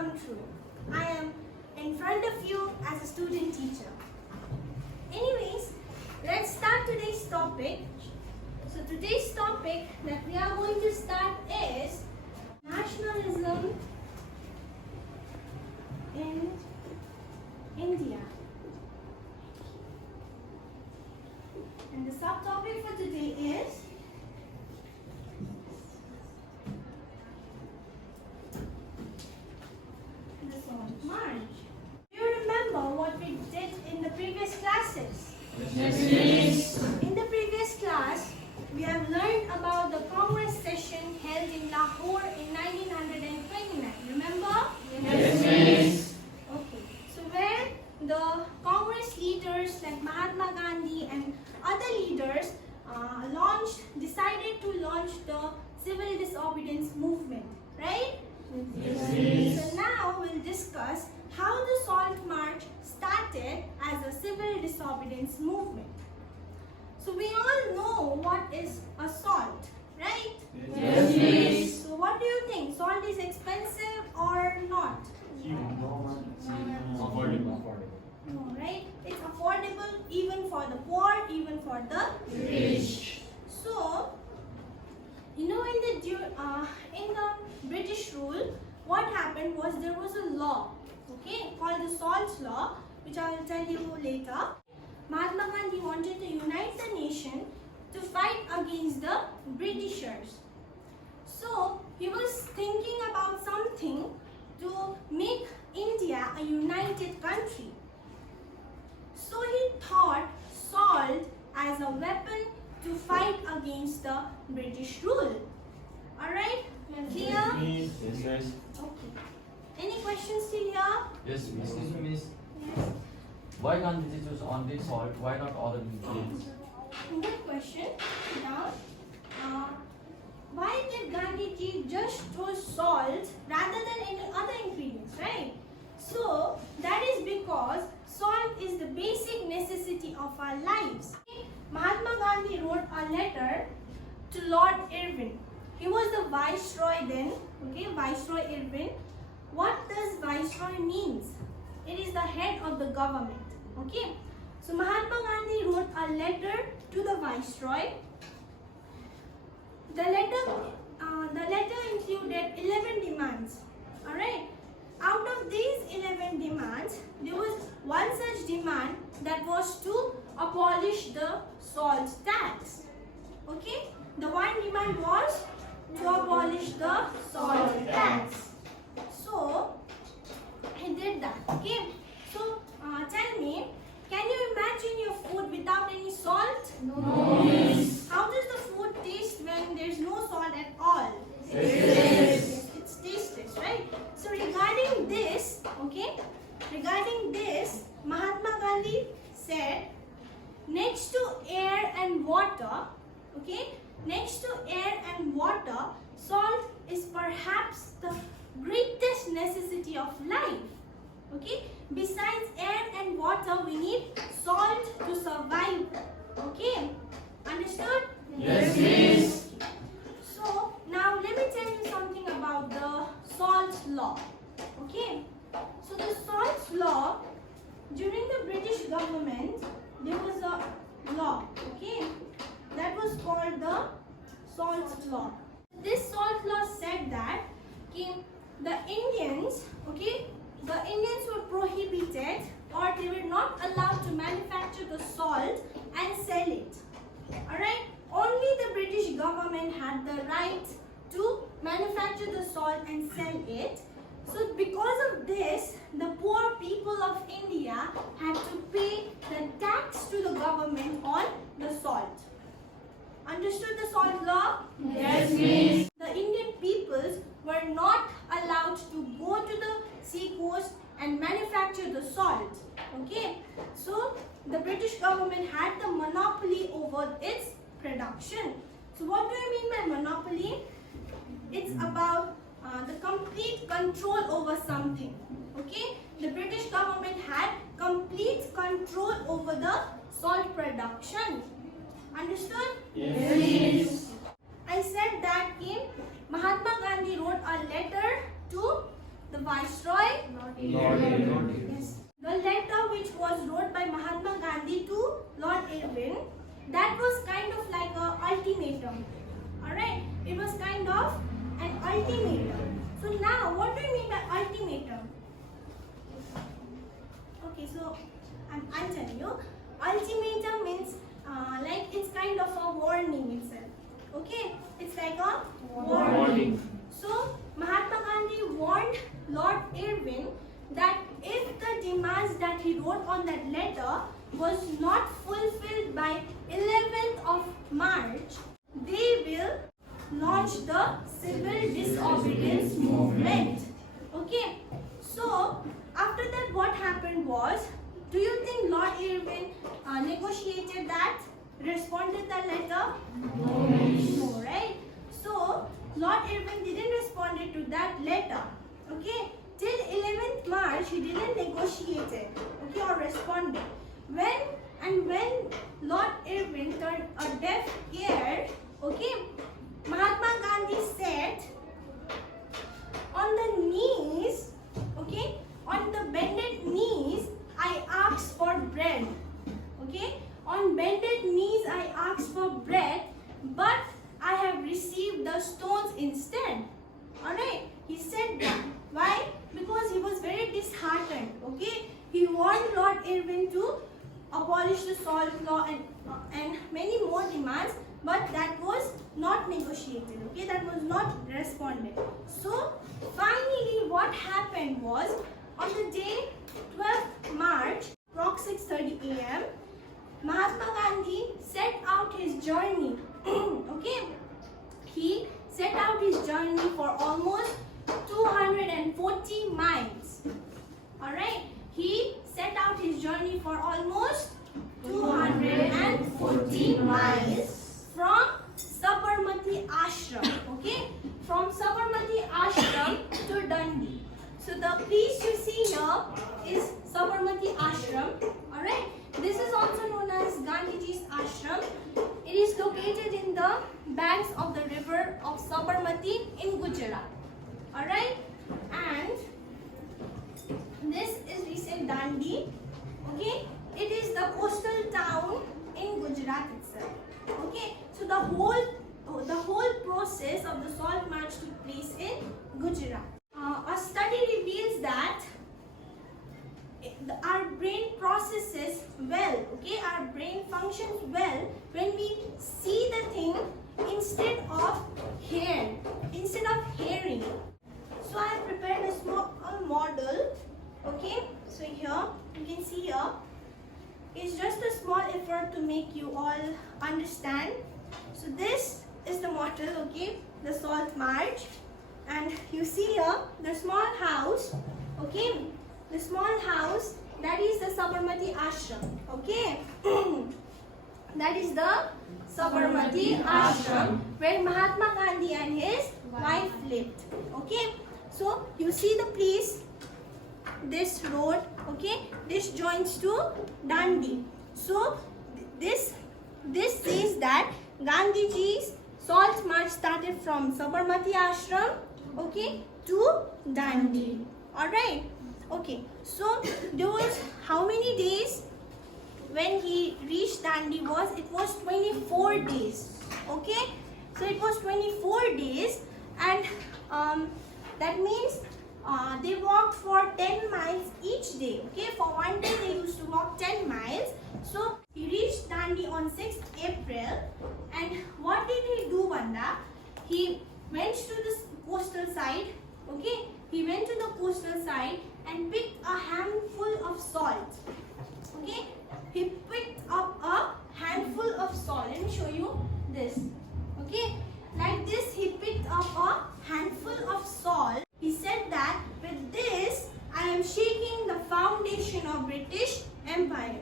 come true. I am in front of you as a student teacher. Anyways, let's start today's topic. So today's topic that we are going to start is nationalism in India. And the subtopic for today is the Salt March. Do you remember what we did in the previous classes? Yes, miss. In the previous class, we have learned about the Congress session held in Lahore in 1929. Remember? Yes, miss. Okay. So where the Congress leaders like Mahatma Gandhi and other leaders decided to launch the civil disobedience movement, right? Yes, miss. So now we'll discuss how the Salt March started as a civil disobedience movement. So we all know what is a salt, right? Yes, miss. So what do you think? Salt is expensive or not? Affordable. No, right? It's affordable even for the poor, even for the Rich. So, you know, in the British rule, what happened was there was a law, okay, called the Salt Law, which I will tell you later. Mahatma Gandhi wanted to unite the nation to fight against the Britishers. So, he was thinking about something to make India a united country. So, he thought salt as a weapon to fight against the British rule. Alright? Clear? Yes, miss. Okay. Any questions till here? Yes, miss. Yes. Why Gandhiji choose only salt? Why not other ingredients? Good question. Now, why did Gandhiji just choose salt rather than any other ingredients, right? So, that is because salt is the basic necessity of our lives. Mahatma Gandhi wrote a letter to Lord Irwin. He was the Viceroy then, okay, Viceroy Irwin. What does Viceroy means? It is the head of the government, okay. So Mahatma Gandhi wrote a letter to the Viceroy. The letter included 11 demands, alright. Out of these 11 demands, there was one such demand that was to abolish the salt tax. Okay? The one demand was to abolish the salt tax. So, he did that. Okay? So, tell me, can you imagine your food without any salt? No, miss. How does the food taste when there's no salt at all? Yes. It's tasteless, right? So regarding this, okay, Mahatma Gandhi said, next to air and water, okay, salt is perhaps the greatest necessity of life. Okay, besides air and water, we need salt to survive. Okay, understood? Yes, miss. So, now let me tell you something about the Salt Law. Okay, so the Salt Law, during the British government, there was a law, okay, that was called the Salt Law. This Salt Law said that the Indians were prohibited, or they were not allowed to manufacture the salt and sell it. Alright? Only the British government had the right to manufacture the salt and sell it. So because of this, the poor people of India had to pay the tax to the government on the salt. Understood the Salt Law? Yes, miss. The Indian peoples were not allowed to go to the sea coast and manufacture the salt. Okay? So the British government had the monopoly over its production. So what do I mean by monopoly? It's about the complete control over something. Okay? The British government had complete control over the salt production. Understood? Yes. I said that Mahatma Gandhi wrote a letter to the Viceroy Lord Irwin. Yes. The letter which was wrote by Mahatma Gandhi to Lord Irwin, that was kind of like a ultimatum. Alright? It was kind of an ultimatum. So now, what do you mean by ultimatum? Okay, so I'm telling you. Ultimatum means like it's kind of a warning itself. Okay? It's like a warning. So Mahatma Gandhi warned Lord Irwin that if the demands that he wrote on that letter was not fulfilled by 11th of March, they will launch the civil disobedience movement. Okay, so after that what happened was, do you think Lord Irwin negotiated that, responded that letter? No, right? So Lord Irwin didn't respond to that letter. Okay, till 11th March he didn't negotiate it, okay, or responded. When Lord Irwin turned a deaf ear, okay, Mahatma Gandhi said, on the knees, okay, on the bended knees, I asked for bread. Okay, on bended knees I asked for bread, but I have received the stones instead. Alright, he said that. Why? Because he was very disheartened. Okay, he wanted Lord Irwin to abolish the salt law and many more demands, but that was not negotiated. Okay, that was not responded. So finally, what happened was, on the day 12th March, approx 6:30 a.m., Mahatma Gandhi set out his journey. Okay, he set out his journey for almost 240 miles. Alright, he set out his journey for almost 240 miles from Sabarmati Ashram. Okay, from Sabarmati Ashram to Dundee. So the place you see here is Sabarmati Ashram. Alright, this is also known as Gandhiji's ashram. It is located in the banks of the river of Sabarmati in Gujarat. Alright, and this is recent Dundee. Okay, it is the coastal town in Gujarat itself. Okay, so the whole process of the salt march took place in Gujarat. A study reveals that our brain processes well, okay, our brain functions well when we see the thing instead of hearing. So I have prepared a small model. Okay, so here you can see here, it's just a small effort to make you all understand. So this is the model, okay, the salt march, and you see here the small house, okay, the small house, that is the Sabarmati ashram. Okay, that is the Sabarmati ashram where Mahatma Gandhi and his wife lived. Okay, so you see the place, this road, okay, this joins to Dundee. So this says that Gandhiji's salt march started from Sabarmati ashram, okay, to Dundee. Alright, okay, so there was how many days when he reached Dundee? It was 24 days. Okay, so it was 24 days, and that means they walked for 10 miles each day. Okay, for one day they used to walk 10 miles. So he reached Dundee on 6th April, and what did he do, Vanda? He went to the coastal side. Okay, he went to the coastal side and picked a handful of salt. Okay, he picked up a handful of salt. Let me show you this. Okay, like this he picked up a handful of salt. He said that with this I am shaking the foundation of British Empire.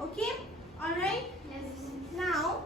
Okay, alright. Yes. Now,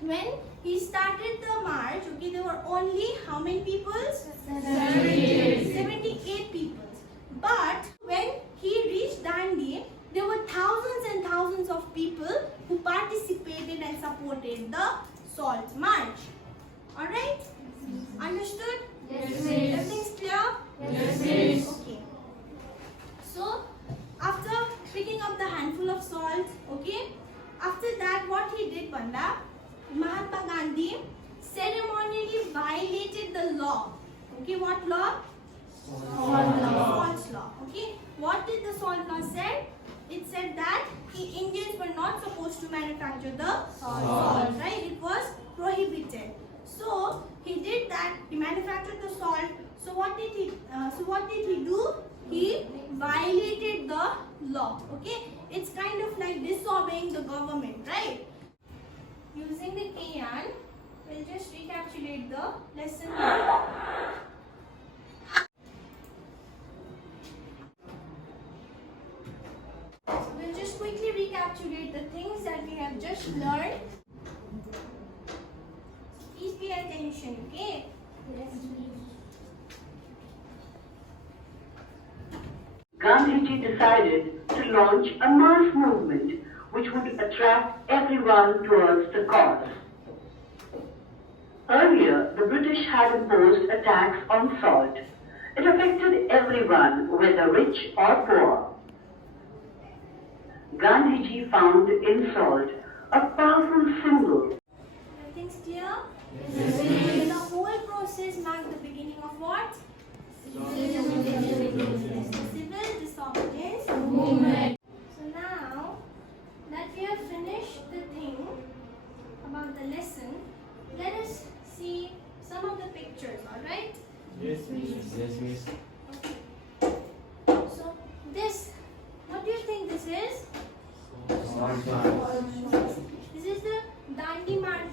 when he started the march, okay, there were only how many people? 78 people. But when he reached Dundee, there were thousands and thousands of people who participated and supported the salt march. Alright? Understood? Yes, miss. Everything's clear? Yes, miss. Okay. Indians were not supposed to manufacture the salt, right? It was prohibited. So he did that. He manufactured the salt. So what did he do? He violated the law. Okay, it's kind of like disobeying the government, right? Using the can, we'll just recapitulate the lesson. So we'll just quickly recapitulate the things that we have just learned. Please pay attention, okay? Gandhiji decided to launch a mass movement which would attract everyone towards the cause. Earlier, the British had imposed a tax on salt. It affected everyone, whether rich or poor. Gandhiji found in salt a powerful symbol. Everything's clear? Yes, miss. The whole process marked the beginning of what? Civil disobedience Movement. So now that we have finished the thing about the lesson, let us see some of the pictures, alright? Yes, miss. So this, what do you think this is? Salt march. This is the Dandi March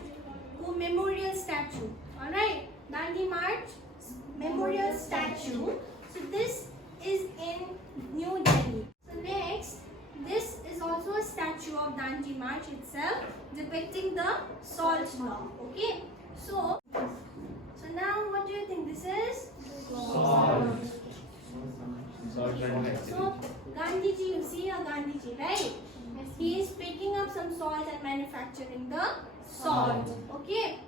Memorial Statue, alright? Dandi March Memorial Statue. So this is in New Delhi. So next, this is also a statue of Dandi March itself, depicting the salt law. Okay. So now what do you think this is? Salt. Salt So Gandhiji, you see here Gandhiji, right? He is picking up some salt and manufacturing the salt. Okay.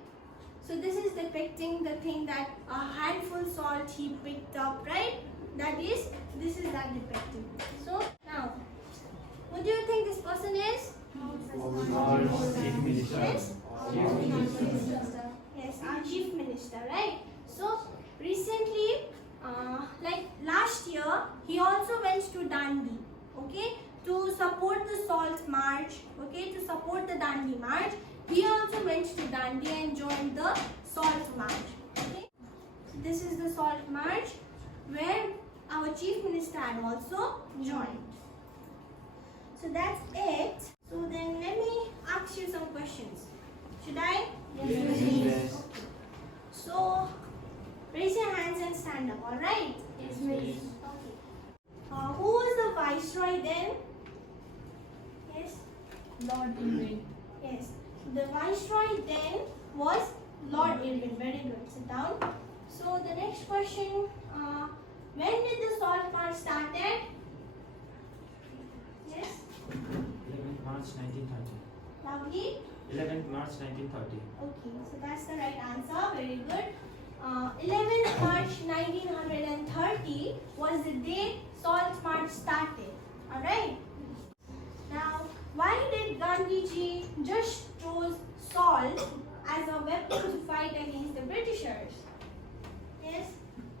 So this is depicting the thing that a handful salt he picked up, right? This is that depicting. So now, what do you think this person is? Yes? Yes, our chief minister, right? So recently, like last year, he also went to Dandi, okay, to support the salt march, okay, to support the Dandi march. He also went to Dandi and joined the salt march. Okay, so this is the salt march where our chief minister had also joined. So that's it. So then let me ask you some questions. Should I? Yes. So raise your hands and stand up, alright? Yes, miss. Okay. Who was the viceroy then? Yes? Lord Irwin. Yes. The viceroy then was Lord Irwin. Very good. Sit down. So the next question, when did the salt march started? Yes? 11th March 1930. Lovely. 11th March 1930. Okay, so that's the right answer. Very good. 11th March 1930 was the day salt march started. Alright. Now, why did Gandhiji just chose salt as a weapon to fight against the Britishers? Yes?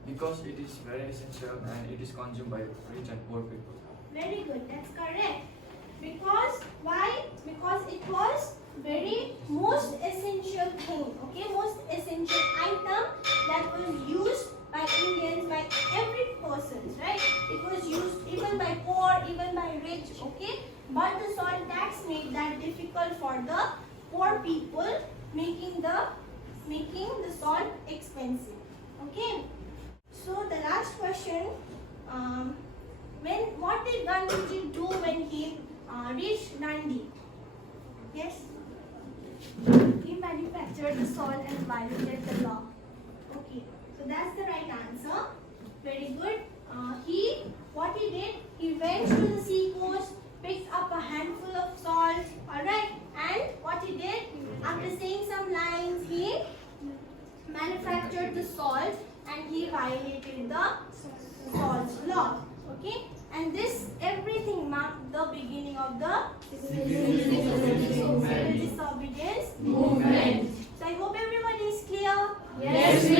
Because it is very essential and it is consumed by rich and poor people. Very good, that's correct. Because, why? Because it was very most essential thing, okay, most essential item that was used by Indians, by every person, right? It was used even by poor, even by rich, okay? But the salt tax made that difficult for the poor people, making the salt expensive, okay? So the last question, what did Gandhiji do when he reached Dandi? Yes? He manufactured the salt and violated the law. Okay, so that's the right answer. Very good. What he did, he went to the sea coast, picked up a handful of salt, alright, and what he did, after saying some lines, he manufactured the salt and he violated the salt law. Okay, and this everything marked the beginning of the civil disobedience Movement. So I hope everybody is clear. Yes, miss.